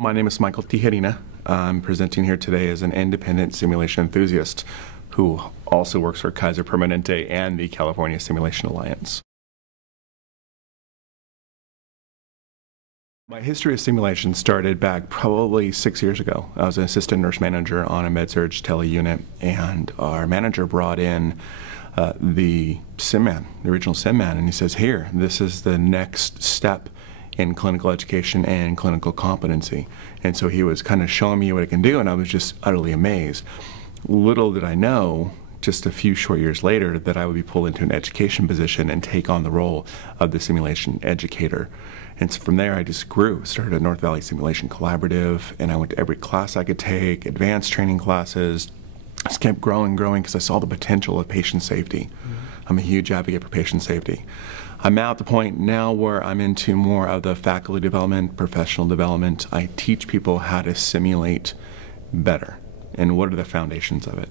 My name is Michael Tijerina. I'm presenting here today as an independent simulation enthusiast who also works for Kaiser Permanente and the California Simulation Alliance. My history of simulation started back probably 6 years ago. I was an assistant nurse manager on a med-surg tele unit, and our manager brought in the sim man, the original sim man, and he says, "Here, this is the next step in clinical education and clinical competency." And so he was kind of showing me what it can do, and I was just utterly amazed. Little did I know, just a few short years later, that I would be pulled into an education position and take on the role of the simulation educator. And so from there I just grew, started at North Valley Simulation Collaborative, and I went to every class I could take, advanced training classes. Just kept growing because I saw the potential of patient safety. I'm a huge advocate for patient safety. I'm now at the point now where I'm into more of the faculty development, professional development. I teach people how to simulate better and what are the foundations of it.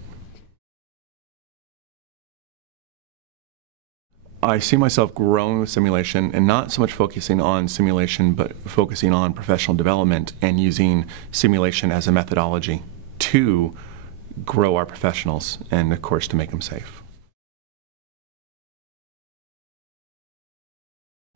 I see myself growing with simulation and not so much focusing on simulation, but focusing on professional development and using simulation as a methodology to grow our professionals and, of course, to make them safe.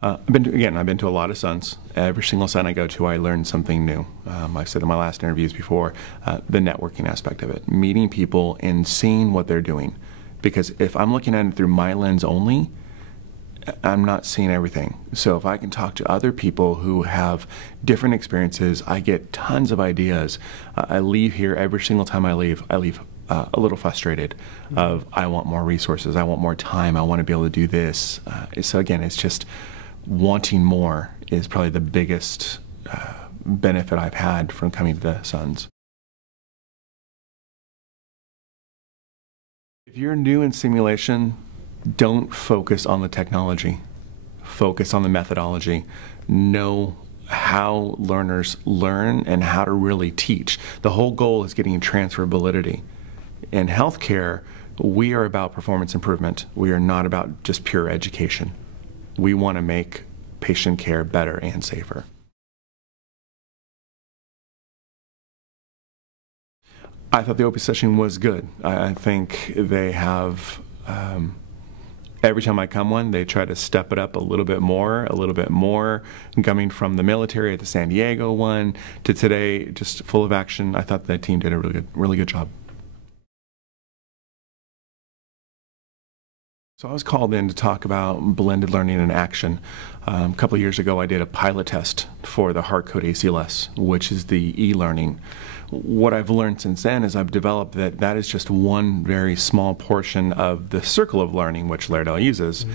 I've been to a lot of suns. Every single sun I go to, I learn something new. I've said in my last interviews before, the networking aspect of it, meeting people and seeing what they're doing. Because if I'm looking at it through my lens only, I'm not seeing everything. So if I can talk to other people who have different experiences, I get tons of ideas. I leave here, every single time I leave a little frustrated of, I want more resources, I want more time, I want to be able to do this. So again, it's just wanting more is probably the biggest benefit I've had from coming to the Suns. If you're new in simulation, don't focus on the technology. Focus on the methodology. Know how learners learn and how to really teach. The whole goal is getting transferability. In healthcare, we are about performance improvement. We are not about just pure education. We want to make patient care better and safer. I thought the OP session was good. I think they have, every time I come one, they try to step it up a little bit more. Coming from the military at the San Diego one to today, just full of action. I thought that team did a really good job. So I was called in to talk about blended learning in action. A couple of years ago I did a pilot test for the HeartCode ACLS, which is the e-learning. What I've learned since then is I've developed that is just one very small portion of the circle of learning which Laerdal uses.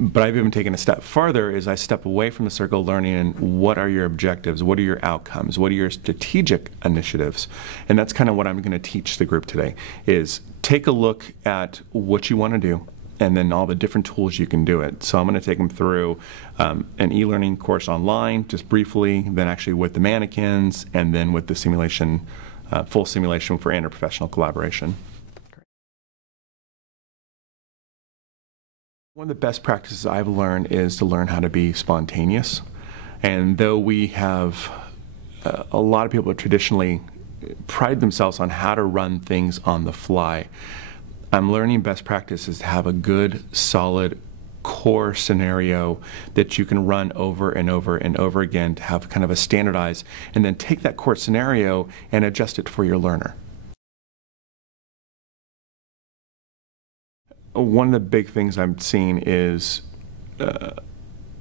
But I've even taken a step farther is I step away from the circle of learning and what are your objectives, what are your outcomes, what are your strategic initiatives? And that's kind of what I'm going to teach the group today, is take a look at what you want to do and then all the different tools you can do it. So I'm going to take them through an e-learning course online, just briefly, then actually with the mannequins, and then with the simulation, full simulation for interprofessional collaboration. One of the best practices I've learned is to learn how to be spontaneous. And though we have a lot of people that traditionally pride themselves on how to run things on the fly, I'm learning best practices to have a good, solid core scenario that you can run over and over and over again to have kind of a standardized, and then take that core scenario and adjust it for your learner. One of the big things I'm seeing is I've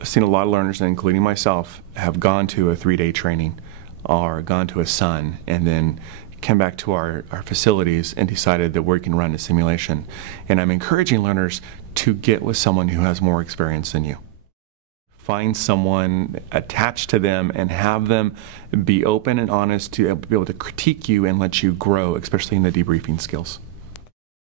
seen a lot of learners, including myself, have gone to a 3-day training or gone to a sun and then came back to our facilities and decided that we can run a simulation. And I'm encouraging learners to get with someone who has more experience than you. Find someone attached to them and have them be open and honest to be able to critique you and let you grow, especially in the debriefing skills.